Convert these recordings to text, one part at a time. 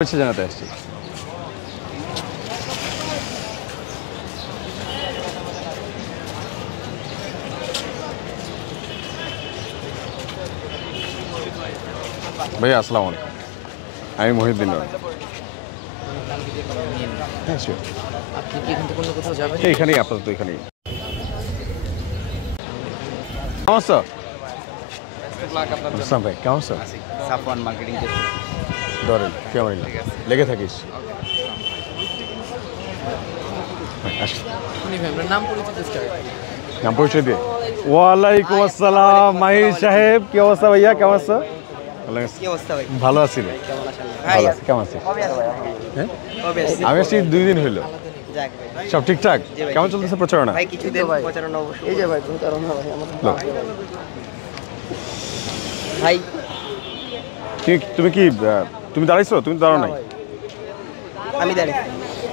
জানাতে আসছি। ভাইয়া আসসালামু আলাইকুম, আমি মহিউদ্দিন। এখানেই আপাতত এখানেই। কেমন আছো? আসসালাম ভাই, কেমন আছো? সাফওয়ান মার্কেটিং ধরেন কেমন লেগে থাকিস। নাম পরিচয় দিয়ে। ওয়ালাইকুম আসসালাম মাহির সাহেব, কি অবস্থা ভাইয়া? কেমন আছো? ভালো আছি রে। ভালো আছি, কেমন আছিস? আমি আসছি 2 দিন হইলো। সব ঠিকঠাক? কেমন চলতেছে প্রচারণা? ভাই তুমি কি তুমি দাঁড়াইছো? তুমি দাঁড়াও নাই? আমি দাঁড়িয়ে।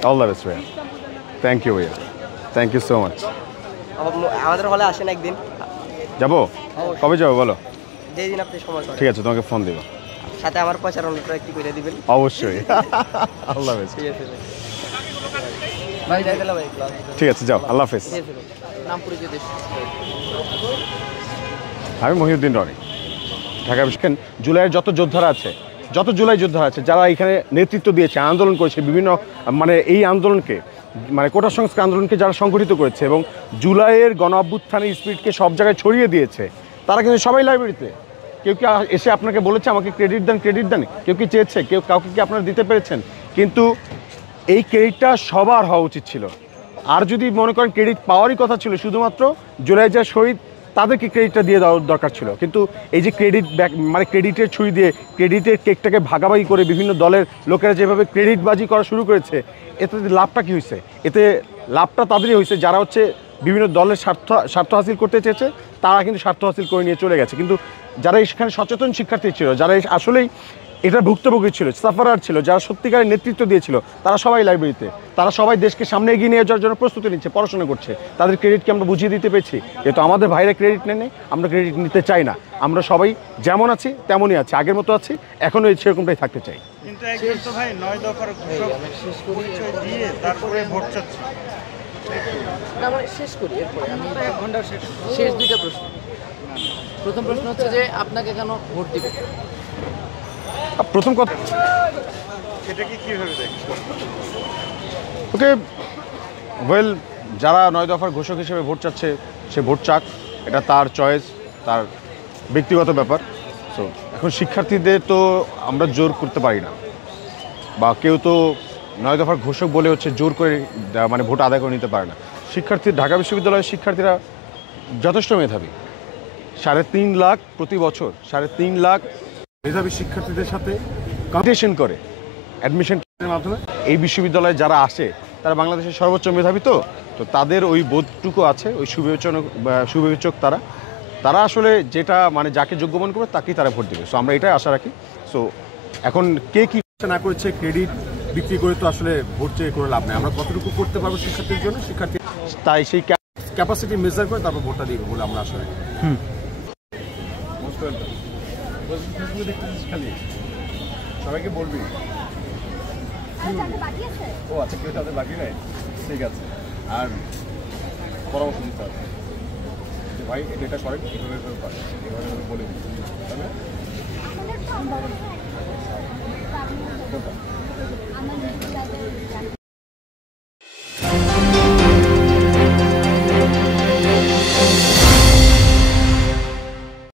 অল দ্য বেস্ট ভাইয়া। থ্যাংক ইউ ভাইয়া, থ্যাংক ইউ সো মাচ। আমাদের হলে আসেন একদিন। যাবো? কবে যাবো বলো? যেদিন আপনি সময় করেন। ঠিক আছে, তোমাকে ফোন দিব। সাথে আমার প্রচারণাটা একটু করে দিবেন। অবশ্যই। আল্লাহ হাফেজ। ঠিক আছে ভাই। ভাই ভাই ঠিক আছে, যাও, আল্লাহ হাফেজ। নাম পরিচয় দিন। আমি মহিউদ্দিন রনি, ঢাকা বিশ্ববিদ্যালয়। জুলাইয়ের যত যোদ্ধারা আছে, যত জুলাই যোদ্ধারা আছে, যারা এখানে নেতৃত্ব দিয়েছে, আন্দোলন করেছে, বিভিন্ন মানে এই আন্দোলনকে মানে কোটা সংস্কার আন্দোলনকে যারা সংগঠিত করেছে এবং জুলাইয়ের গণ অভ্যুত্থানের স্পিরিটকে সব জায়গায় ছড়িয়ে দিয়েছে, তারা কিন্তু সবাই লাইব্রেরিতে। কেউ কি এসে আপনাকে বলেছে আমাকে ক্রেডিট দেন, ক্রেডিট দেন? কেউ কি চেয়েছে? কাউকে কি আপনারা দিতে পেরেছেন? কিন্তু এই ক্রেডিটটা সবার হওয়া উচিত ছিল। আর যদি মনে করেন ক্রেডিট পাওয়ারই কথা ছিল শুধুমাত্র জুলাই যা শহীদ, তাদেরকে ক্রেডিটটা দিয়ে দেওয়ার দরকার ছিল। কিন্তু এই যে ক্রেডিট ব্যাক মানে ক্রেডিটের ছুরি দিয়ে ক্রেডিটের কেকটাকে ভাগাভাগি করে বিভিন্ন দলের লোকেরা যেভাবে ক্রেডিটবাজি করা শুরু করেছে, এতে লাভটা কী হয়েছে? এতে লাভটা তাদেরই হয়েছে যারা হচ্ছে বিভিন্ন দলের স্বার্থ হাসিল করতে চেয়েছে, তারা কিন্তু স্বার্থ হাসিল করে নিয়ে চলে গেছে। কিন্তু যারা এখানে সচেতন শিক্ষার্থী ছিল, যারা আসলেই এটা ভুক্তভোগী ছিল, সাফারার ছিল, যারা সত্যিকারের নেতৃত্ব দিয়েছিল, তারা সবাই লাইব্রেরিতে। তারা সবাই দেশকে সামনে এগিয়ে নিয়ে যাওয়ার জন্য প্রস্তুতি নিচ্ছে, পড়াশোনা করছে। তাদের ক্রেডিটকে আমরা বুঝিয়ে দিতে পেরেছি। কিন্তু আমাদের ভাইরা ক্রেডিট নেই, আমরা ক্রেডিট নিতে চাই না। আমরা সবাই যেমন আছি তেমনই আছি, আগের মতো আছি, এখনও সেরকমটাই থাকতে চাই। কিন্তু একজন তো ভাই 9 দফার পরিচয় দিয়ে তারপরে ভোট চাচ্ছে। শেষ করি, এরপরে আমি শেষ 2টা প্রশ্ন। প্রথম প্রশ্ন হচ্ছে যে আপনাকে কেন ভোট দিবে? প্রথম কথা, এটাকে কিভাবে দেখছো? ওকে ওয়েল, যারা 9 দফার ঘোষক হিসেবে ভোট চাচ্ছে, সে ভোট চাক, এটা তার চয়েস, তার ব্যক্তিগত ব্যাপার। সো এখন শিক্ষার্থীদের তো আমরা জোর করতে পারি না, বা কেউ তো 9 দফার ঘোষক বলে হচ্ছে জোর করে মানে ভোট আদায় করে নিতে পারে না। ঢাকা বিশ্ববিদ্যালয়ের শিক্ষার্থীরা যথেষ্ট মেধাবী। 3.5 লাখ প্রতি বছর, 3.5 লাখ মেধাবী শিক্ষার্থীদের সাথে কম্পিটিশন করে অ্যাডমিশনের মাধ্যমে এই বিশ্ববিদ্যালয়ে যারা আসে, তারা বাংলাদেশের সর্বোচ্চ মেধাবী। তো তাদের ওই বোধটুকু আছে, ওই সুবিবেচক তারা আসলে যেটা মানে যাকে যোগ্য মনে করবে তাকেই তারা ভোট দেবে। সো আমরা এটাই আশা রাখি। সো এখন কে কী না করেছে, ক্রেডিট বিক্রি করে তো আসলে ভোট চেয়ে করে লাভ নেই। আমরা কতটুকু করতে পারবো শিক্ষার্থীর জন্য, শিক্ষার্থী তাই সেই ক্যাপাসিটি মেজার করে তারপর ভোটটা দিবে বলে আমরা আশা রাখি। খালি সবাইকে বলবি। ও আচ্ছা, কেউ তাদের বাকি নাই, ঠিক আছে। আর পরামর্শ দিতে হবে যে ভাই এটা করেন, এভাবে বলে দিচ্ছি, তাই না? আমাদের